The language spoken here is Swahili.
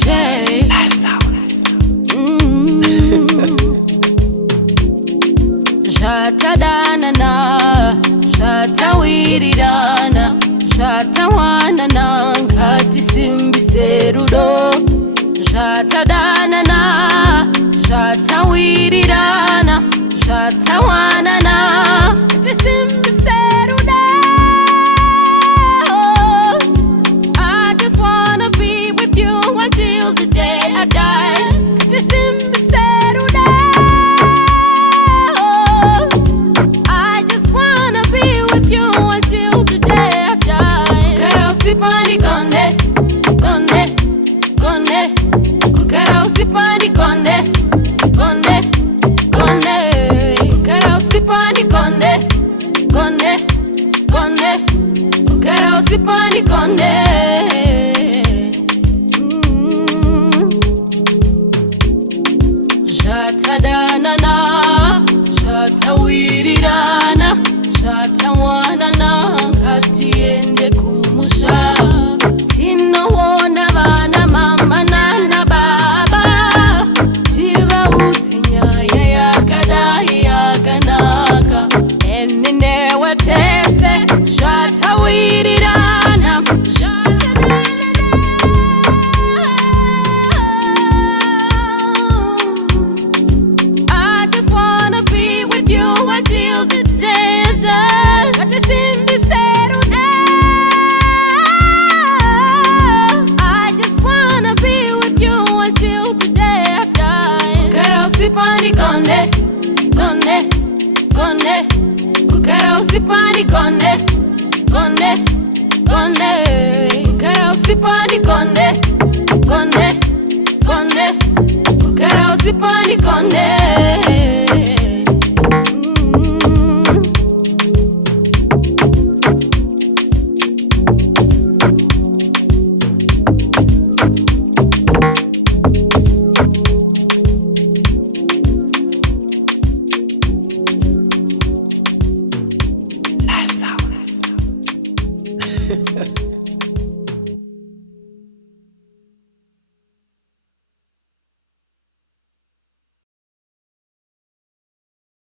Livesounds. Shatadanana, shatawirirana, shatawanana, Ngatisimbise Rudo. Shatadanana, shatawirirana, shatawanana, Ngatisimbise Rudo. I just wanna be with you until the day I die. Ngatisimbise Rudo. I just wanna be with you until the day I die. Kukera usipani konde, konde, konde. Kukera usipani konde, konde, konde. Kukera usipani konde, konde, konde. Kukera usipani konde. Shatadanana, shatawirirana, shatawanana, ngatiende kumusha. Tinowona vana mama nana baba, tiva utinyaya yakadai yakanaka. Enenewe tese, shatawirirana, I just wanna be with you until the day I die. Ngatisimbise Rudo. I just wanna be with you until the day I die. Kukera usipani konde, konde, konde. Kukera usipani konde, konde, konde. Kukera usipani konde, konde, konde. Kukera usipani konde. Livesounds.